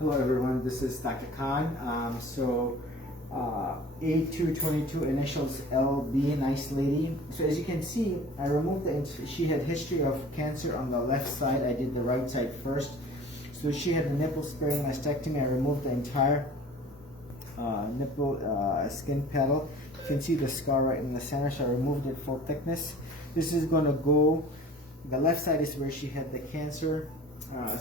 Hello everyone, this is Dr. Khan. A222 initials LB, nice lady. So as you can see, I removed she had history of cancer on the left side. I did the right side first. So she had the nipple sparing mastectomy. I removed the entire nipple skin petal. You can see the scar right in the center, so I removed it full thickness. This is going to go, the left side is where she had the cancer.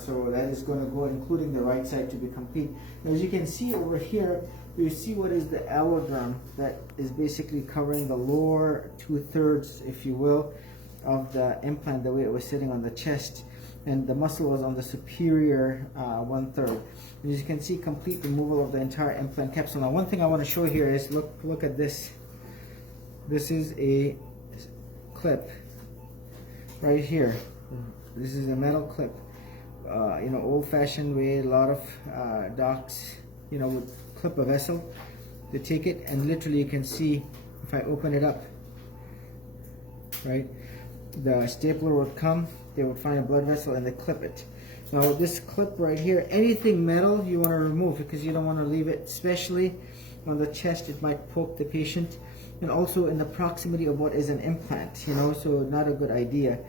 So that is going to go, including the right side, to be complete. Now, as you can see over here, you see what is the alloderm that is basically covering the lower 2/3, if you will, of the implant, the way it was sitting on the chest, and the muscle was on the superior 1/3. As you can see, complete removal of the entire implant capsule. Now, one thing I want to show here is look at this. This is a clip right here. This is a metal clip. Old-fashioned way, a lot of docs, would clip a vessel. They take it, and literally you can see, if I open it up, right, the stapler would come, they would find a blood vessel, and they clip it. Now this clip right here, anything metal you want to remove, because you don't want to leave it, especially on the chest. It might poke the patient, and also in the proximity of what is an implant, so not a good idea.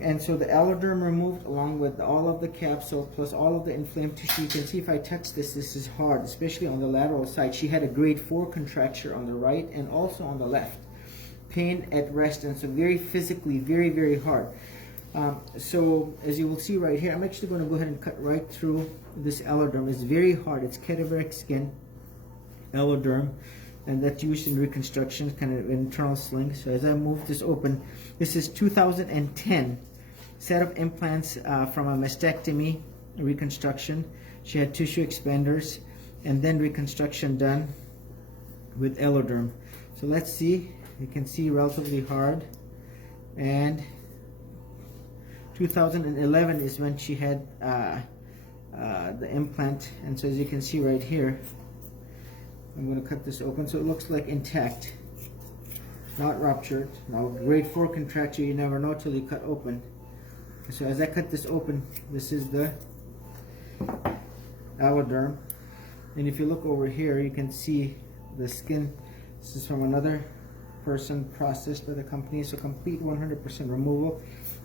And so the alloderm removed, along with all of the capsule plus all of the inflamed tissue. You can see if I touch this is hard, especially on the lateral side. She had a grade 4 contracture on the right and also on the left. Pain at rest, and so very physically, very, very hard. So as you will see right here, I'm actually going to go ahead and cut right through this alloderm. It's very hard. It's cadaveric skin alloderm, and that's used in reconstruction, kind of internal sling. So as I move this open, this is 2010 set of implants from a mastectomy reconstruction. She had tissue expanders and then reconstruction done with alloderm. So let's see. You can see relatively hard. And 2011 is when she had the implant. And so as you can see right here, I'm going to cut this open so it looks like intact, not ruptured. Now, grade 4 contracture, you never know till you cut open. So as I cut this open, this is the alloderm. And if you look over here, you can see the skin. This is from another person, processed by the company. So complete 100% removal.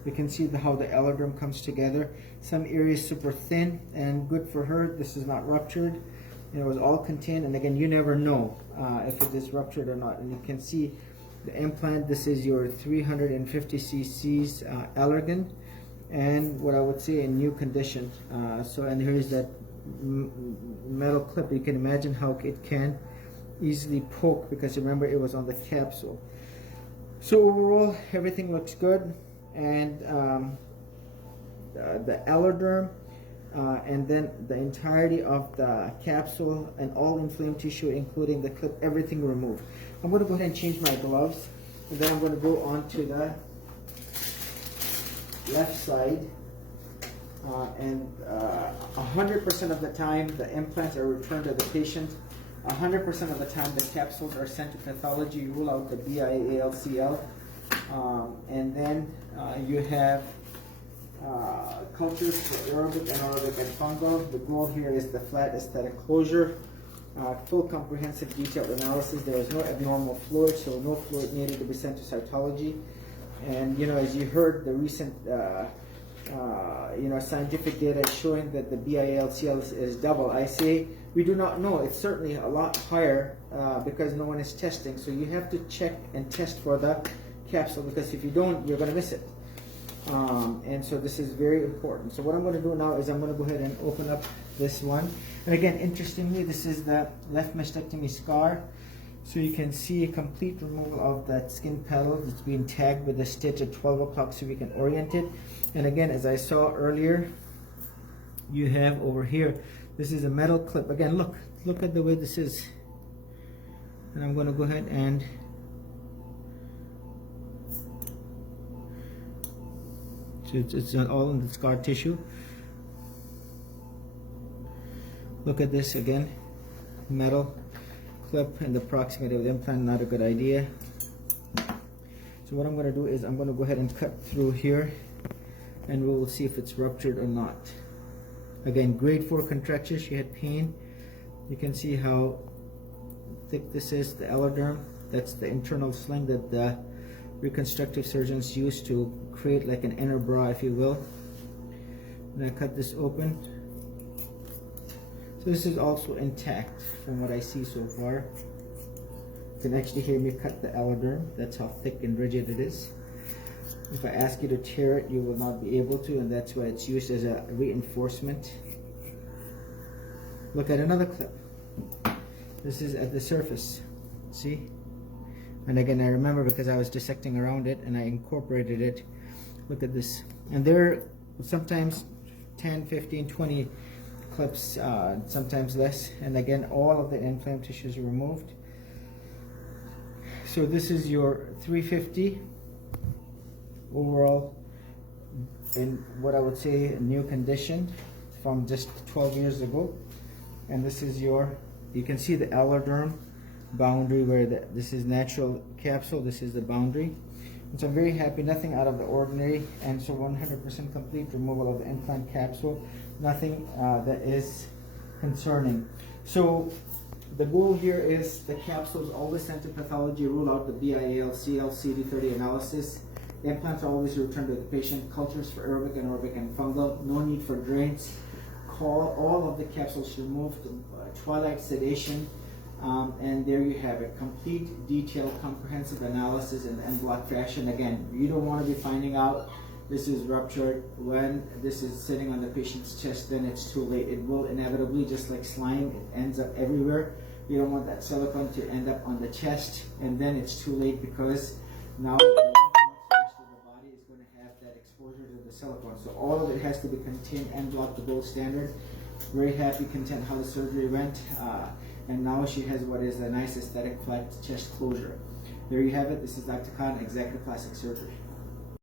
You can see how the alloderm comes together. Some areas super thin and good for her. This is not ruptured. It was all contained, and again, you never know if it is ruptured or not. And you can see the implant. This is your 350 cc's Allergan, and what I would say in new condition. And here's that metal clip. You can imagine how it can easily poke, because remember it was on the capsule. So overall, everything looks good, and the alloderm. And then the entirety of the capsule and all inflamed tissue, including the clip, everything removed. I'm going to go ahead and change my gloves, and then I'm going to go on to the left side. 100% of the time, the implants are returned to the patient. 100% of the time, the capsules are sent to pathology. You rule out the BIALCL, and then you have cultures for aerobic, anaerobic, and fungal. The goal here is the flat aesthetic closure, full comprehensive detailed analysis. There is no abnormal fluid, so no fluid needed to be sent to cytology. And as you heard, the recent scientific data is showing that the BIALCL is double. I say we do not know. It's certainly a lot higher because no one is testing. So you have to check and test for the capsule, because if you don't, you're going to miss it. And so this is very important. So what I'm going to do now is I'm going to go ahead and open up this one. And again, interestingly, this is the left mastectomy scar. So you can see a complete removal of that skin petal. It's being tagged with a stitch at 12 o'clock so we can orient it. And again, as I saw earlier, you have over here, this is a metal clip. Again, look at the way this is. And I'm going to go ahead and it's all in the scar tissue. Look at this again, metal clip in the proximity of the implant, not a good idea. So what I'm going to do is I'm going to go ahead and cut through here, and we will see if it's ruptured or not. Again, grade 4 contracture. She had pain. You can see how thick this is, the alloderm. That's the internal sling that the reconstructive surgeons use to create like an inner bra, if you will. And I cut this open. So this is also intact from what I see so far. You can actually hear me cut the alloderm. That's how thick and rigid it is. If I ask you to tear it, you will not be able to, and that's why it's used as a reinforcement. Look at another clip. This is at the surface. See? And again, I remember because I was dissecting around it and I incorporated it. Look at this. And there are sometimes 10, 15, 20 clips, sometimes less. And again, all of the implant tissue is removed. So this is your 350 overall in what I would say new condition from just 12 years ago. And this is your, you can see the alloderm boundary where this is natural capsule, this is the boundary. And so I'm very happy, nothing out of the ordinary, and so 100% complete removal of the implant capsule, nothing that is concerning. So the goal here is the capsules always sent to pathology, rule out the BIALC, CD30 analysis. The implants are always returned to the patient, cultures for aerobic, anaerobic, and fungal, no need for drains. Call all of the capsules removed, twilight sedation, and there you have it, complete, detailed, comprehensive analysis in Bloc fashion. Again, you don't want to be finding out this is ruptured when this is sitting on the patient's chest, then it's too late. It will inevitably, just like slime, it ends up everywhere. You don't want that silicone to end up on the chest, and then it's too late because now the rest of the body is going to have that exposure to the silicone. So all of it has to be contained and Bloc, the gold standard. Very happy, content how the surgery went. And now she has what is a nice aesthetic flat chest closure. There you have it. This is Dr. Khan, Executive Plastic Surgery.